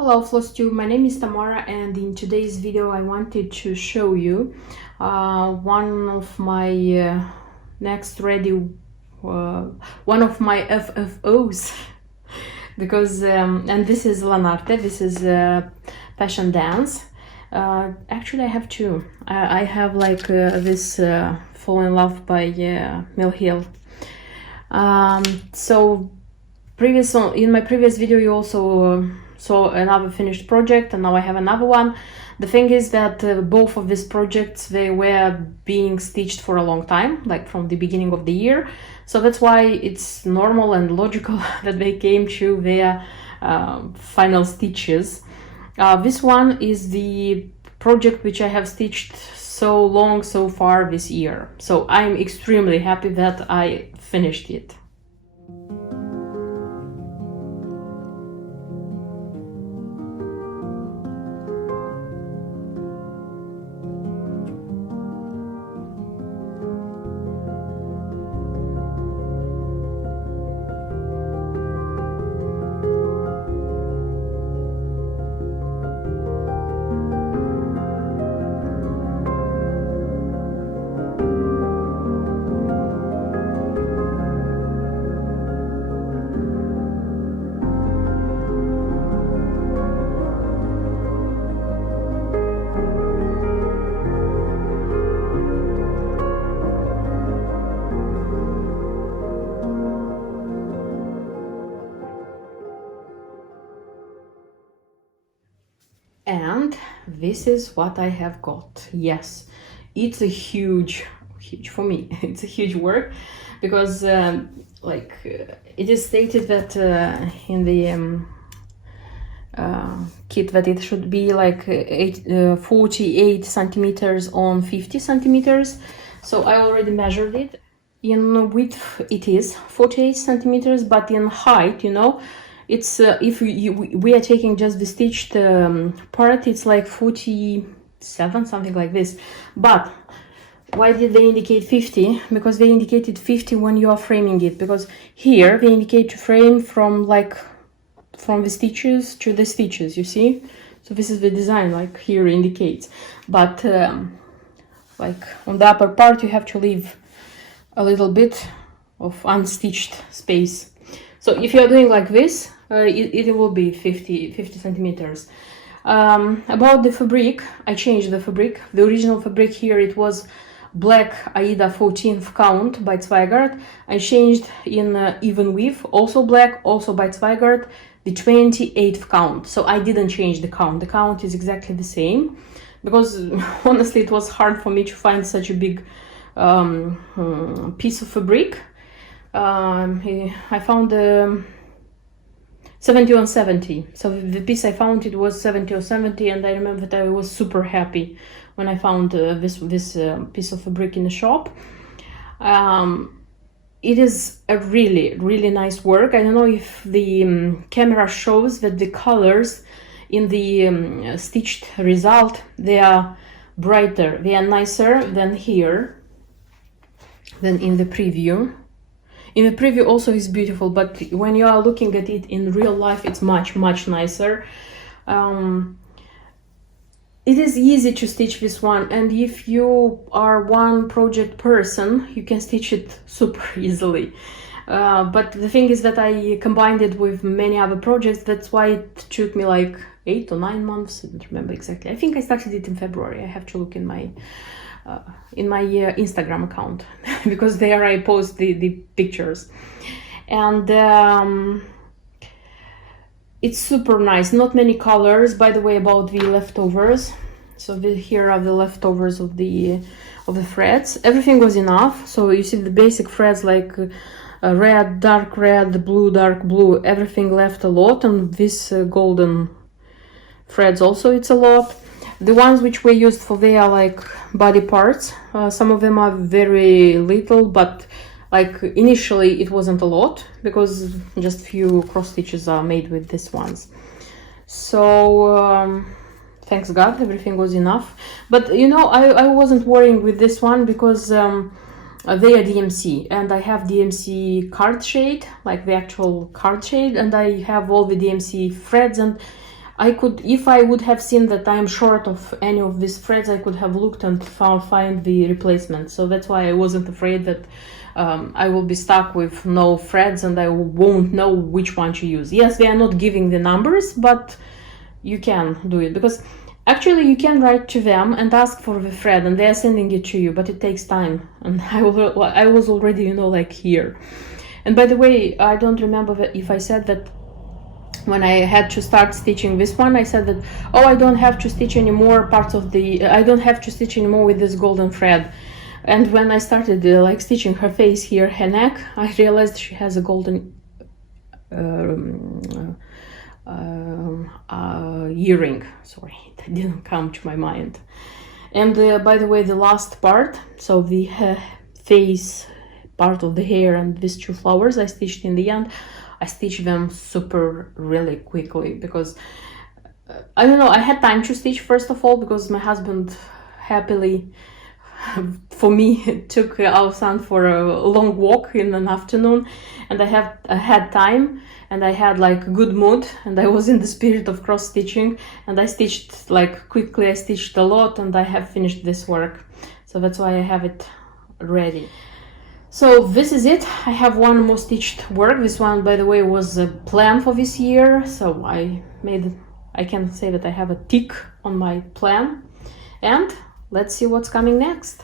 Hello FlossTube, my name is Tamara, and in today's video I wanted to show you one of my next ready one of my FFOs because and this is Lanarte. This is fashion dance. Actually I have two. I have like this Fall in Love by Mill Hill. So in my previous video you also saw another finished project, and now I have another one. The thing is that both of these projects, they were being stitched for a long time, like from the beginning of the year, so that's why it's normal and logical that they came to their final stitches. This one is the project which I have stitched so long so far this year, so I'm extremely happy that I finished it. And this is what I have got. Yes, it's a huge for me. It's a huge work because it is stated that in the kit that it should be like 48 centimeters on 50 centimeters. So I already measured it. In width it is 48 centimeters, but in height, you know, it's if we are taking just the stitched part, it's like 47, something like this. But why did they indicate 50? Because they indicated 50 when you are framing it, because here they indicate to frame from the stitches to the stitches, you see. So this is the design, like here indicates, but like on the upper part you have to leave a little bit of unstitched space. So if you're doing like this, it will be 50 centimeters. About the fabric, I changed the fabric. The original fabric here, it was black Aida 14th count by Zweigart. I changed in even width, also black, also by Zweigart, the 28th count. So I didn't change the count. The count is exactly the same, because honestly it was hard for me to find such a big piece of fabric. I found 70 on 70. So the piece I found, it was 70 or 70, and I remember that I was super happy when I found this piece of fabric in the shop. It is a really nice work. I don't know if the camera shows that the colors in the stitched result, they are brighter, they are nicer than here, than in the preview. In the preview also is beautiful, but when you are looking at it in real life, it's much nicer. It is easy to stitch this one, and if you are one project person, you can stitch it super easily. But the thing is that I combined it with many other projects. That's why it took me like 8 or 9 months. I don't remember exactly. I think I started it in February. I have to look in my Instagram account because there I post the pictures, and it's super nice. Not many colors, by the way. About the leftovers, so here are the leftovers of the threads. Everything was enough. So you see the basic threads, like red, dark red, blue, dark blue, everything left a lot, and this golden threads also, it's a lot. The ones which were used for their like body parts, some of them are very little, but like initially it wasn't a lot, because just few cross stitches are made with these ones. So thanks God, everything was enough. But you know, I wasn't worrying with this one because they are DMC, and I have DMC card shade, like the actual card shade, and I have all the DMC threads, and I could, if I would have seen that I'm short of any of these threads, I could have looked and find the replacement. So that's why I wasn't afraid that I will be stuck with no threads and I won't know which one to use. Yes, they are not giving the numbers, but you can do it, because actually you can write to them and ask for the thread and they are sending it to you, but it takes time. And I was already, you know, like here. And by the way, I don't remember if I said that when I had to start stitching this one, I said that, oh, I don't have to stitch anymore parts of the, I don't have to stitch anymore with this golden thread. And when I started like stitching her face here, her neck, I realized she has a golden earring. Sorry, that didn't come to my mind. And by the way, the last part, so the face part of the hair and these two flowers I stitched in the end, I stitched them really quickly, because I don't know, I had time to stitch first of all, because my husband happily for me took our son for a long walk in an afternoon, and I had time and I had like a good mood and I was in the spirit of cross stitching, and I stitched like quickly, I stitched a lot, and I have finished this work, so that's why I have it ready. So this is it. I have one more stitched work. This one, by the way, was a plan for this year, so I can say that I have a tick on my plan, and let's see what's coming next.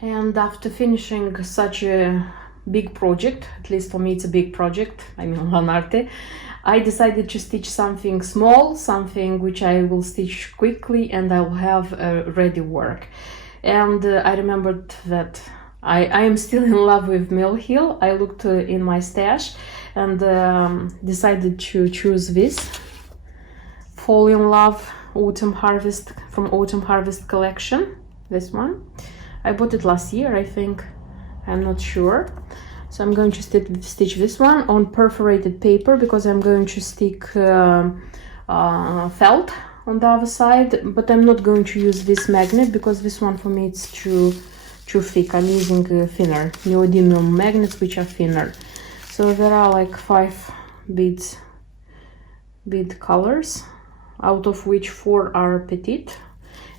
And after finishing such a big project, at least for me it's a big project, I mean Lanarte, I decided to stitch something small, something which I will stitch quickly and I will have ready work. And I remembered that I am still in love with Mill Hill. I looked in my stash and decided to choose this Fall in Love Autumn Harvest from Autumn Harvest collection. This one I bought it last year, I think, I'm not sure. So I'm going to stitch this one on perforated paper, because I'm going to stick felt on the other side, but I'm not going to use this magnet because this one for me it's too thick. I'm using thinner neodymium magnets, which are thinner. So there are like 5 bead colors, out of which 4 are petite,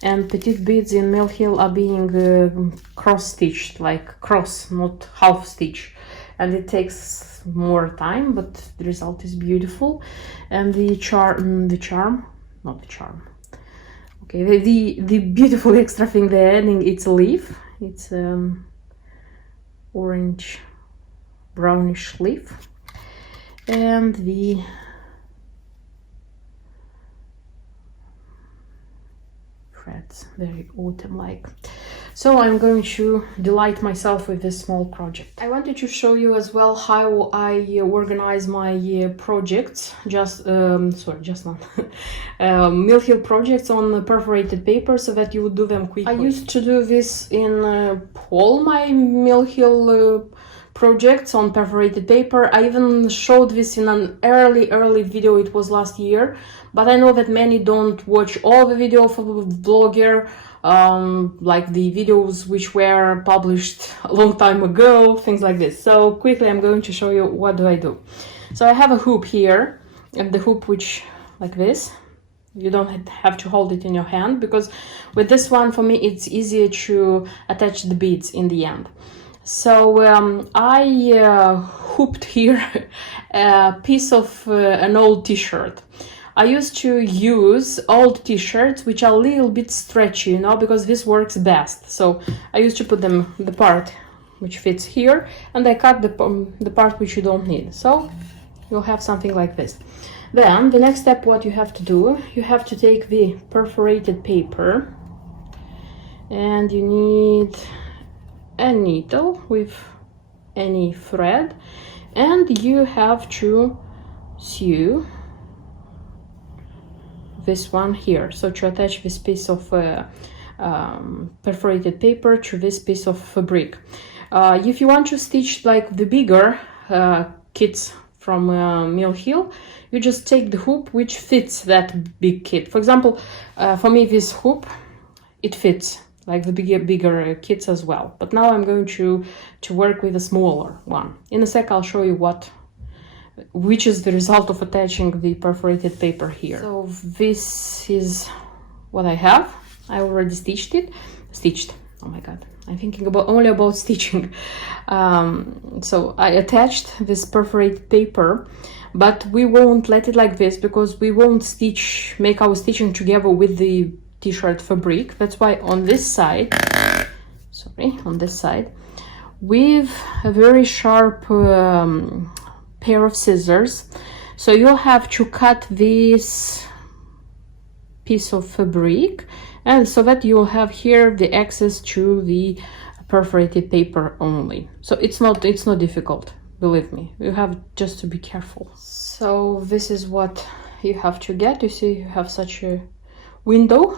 and petite beads in Mill Hill are being cross stitched, like cross, not half stitch, and it takes more time, but the result is beautiful. And the beautiful extra thing they're adding, it's a leaf. It's orange brownish leaf, and the threads very autumn-like. So I'm going to delight myself with this small project. I wanted to show you as well how I organize my projects, Mill Hill projects on perforated paper, so that you would do them quickly. I used to do this in all my Mill Hill projects on perforated paper. I even showed this in an early video, it was last year, but I know that many don't watch all the video of a blogger, like the videos which were published a long time ago, things like this. So quickly I'm going to show you what do I do. So I have a hoop here, and the hoop which like this, you don't have to hold it in your hand, because with this one for me it's easier to attach the beads in the end. So I hooped here a piece of an old t-shirt. I used to use old t-shirts which are a little bit stretchy, you know, because this works best. So I used to put them the part which fits here, and I cut the part which you don't need. So you'll have something like this. Then the next step, what you have to do, you have to take the perforated paper, and you need a needle with any thread, and you have to sew this one here, so to attach this piece of perforated paper to this piece of fabric. If you want to stitch like the bigger kits from Mill Hill, you just take the hoop which fits that big kit. For example, for me this hoop, it fits like the bigger kits as well, but now I'm going to work with a smaller one. In a sec I'll show you what which is the result of attaching the perforated paper here. So this is what I have. I already stitched it. Oh my god, I'm thinking only about stitching. So I attached this perforated paper, but we won't let it like this because we won't make our stitching together with the t-shirt fabric. That's why on this side, with a very sharp pair of scissors, so you'll have to cut this piece of fabric, and so that you'll have here the access to the perforated paper only. So it's not difficult, believe me. You have just to be careful. So this is what you have to get. You see, you have such a window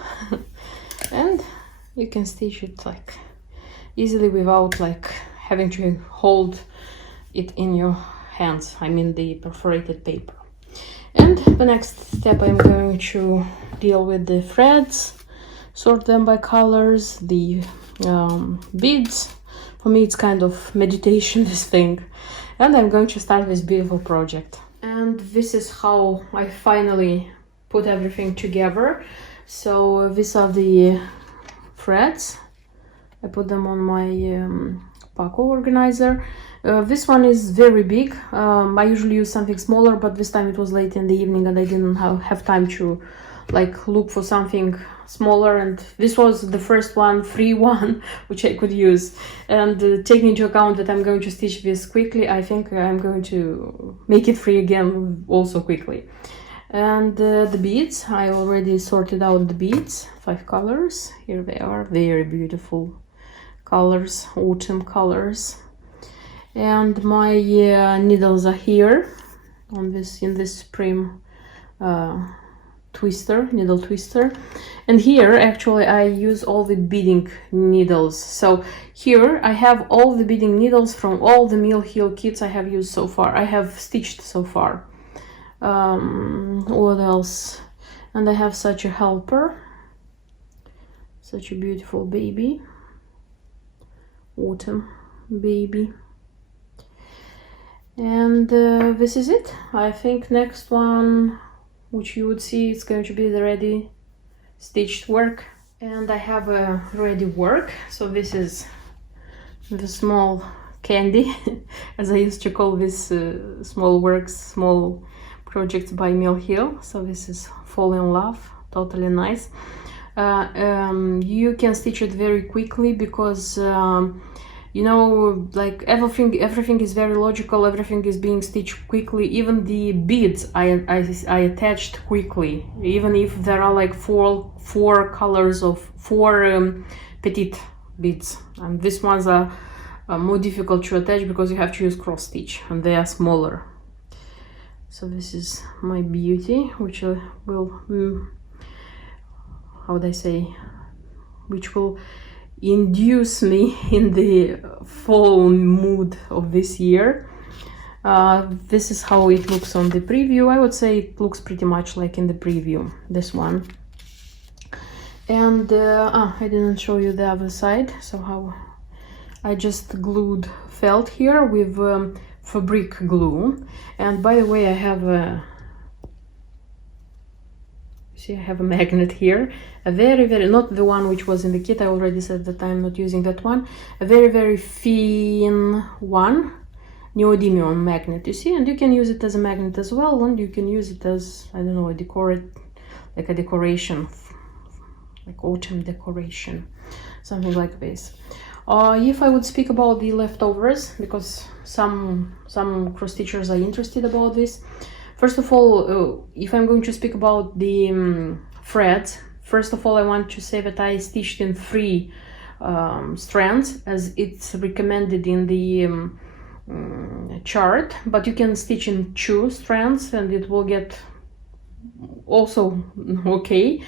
and you can stitch it like easily without like having to hold it in your hands, I mean the perforated paper. And the next step, I'm going to deal with the threads, sort them by colors, the beads. For me it's kind of meditation, this thing, and I'm going to start this beautiful project. And this is how I finally put everything together. So these are the threads. I put them on my Paco organizer. This one is very big. I usually use something smaller, but this time it was late in the evening and I didn't have time to like look for something smaller, and this was the first one, free one, which I could use. And taking into account that I'm going to stitch this quickly, I think I'm going to make it free again also quickly. And the beads, I already sorted out the beads, 5 colors. Here they are, very beautiful colors, autumn colors. And my needles are here on this, in this prim needle twister. And here actually I use all the beading needles. So here I have all the beading needles from all the mill heel kits I have used so far, I have stitched so far. What else? And I have such a helper, such a beautiful baby, autumn baby. And this is it. I think next one, which you would see, it's going to be the ready stitched work. And I have a ready work. So this is the small candy, as I used to call this small works, small projects by Mill Hill. So this is Fall in Love, totally nice. You can stitch it very quickly because you know, like everything is very logical, everything is being stitched quickly. Even the beads I attached quickly, even if there are like four colors of 4 petite beads, and these ones are more difficult to attach because you have to use cross stitch and they are smaller. So this is my beauty, which will how would I say, which will induce me in the fall mood of this year. This is how it looks on the preview. I would say it looks pretty much like in the preview, this one. And I didn't show you the other side. So how I just glued felt here with fabric glue. And by the way, I have a see, I have a magnet here, a very, not the one which was in the kit, I already said that I'm not using that one, a very, very thin one, neodymium magnet, you see, and you can use it as a magnet as well, and you can use it as, I don't know, a decoration, like autumn decoration, something like this. If I would speak about the leftovers, because some cross stitchers are interested about this. First of all, if I'm going to speak about the threads, first of all, I want to say that I stitched in 3 strands, as it's recommended in the chart, but you can stitch in 2 strands and it will get also okay.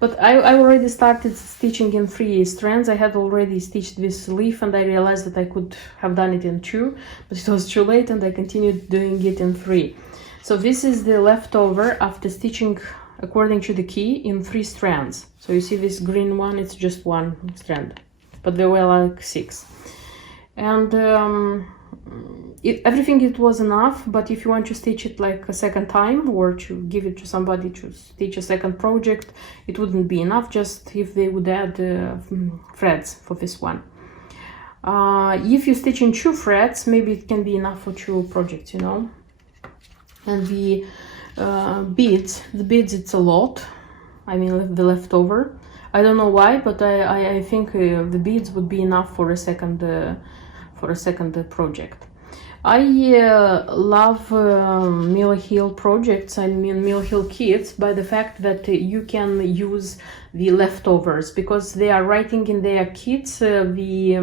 But I already started stitching in 3 strands. I had already stitched this leaf and I realized that I could have done it in 2, but it was too late and I continued doing it in 3. So this is the leftover after stitching according to the key in 3 strands. So you see this green one, it's just 1 strand, but there were like 6. And everything it was enough, but if you want to stitch it like a second time or to give it to somebody to stitch a second project, it wouldn't be enough, just if they would add threads for this one. If you stitch in 2 threads, maybe it can be enough for 2 projects, you know. And the beads, it's a lot. I mean, the leftover. I don't know why, but I think the beads would be enough for a second project. I love Mill Hill projects, I mean Mill Hill kits, by the fact that you can use the leftovers, because they are writing in their kits the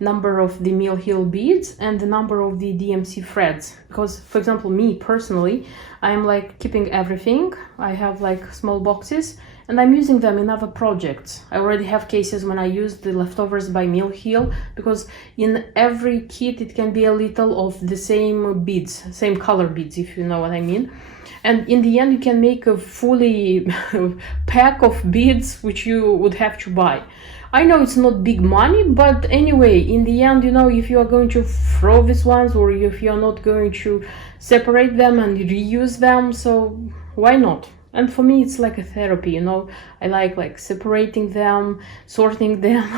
number of the Mill Hill beads and the number of the DMC threads. Because, for example, me personally, I'm like keeping everything. I have like small boxes and I'm using them in other projects. I already have cases when I use the leftovers by Mill Hill, because in every kit it can be a little of the same beads, same color beads, if you know what I mean. And in the end you can make a fully pack of beads which you would have to buy. I know it's not big money, but anyway, in the end, you know, if you are going to throw these ones, or if you are not going to separate them and reuse them, so why not? And for me, it's like a therapy, you know. I like separating them, sorting them.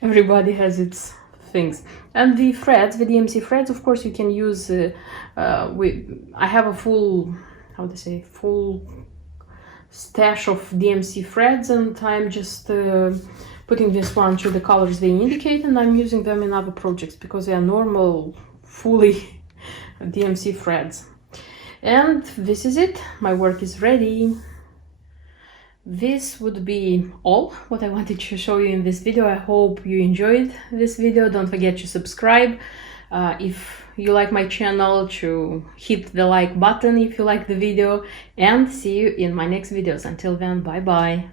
Everybody has its things. And the threads, the DMC threads, of course, you can use. I have a full, how to say, full stash of DMC threads, and I'm just putting this one to the colors they indicate, and I'm using them in other projects because they are normal, fully DMC threads. And this is it. My work is ready. This would be all what I wanted to show you in this video. I hope you enjoyed this video. Don't forget to subscribe. If you like my channel, to hit the like button if you like the video, and see you in my next videos. Until then, bye bye.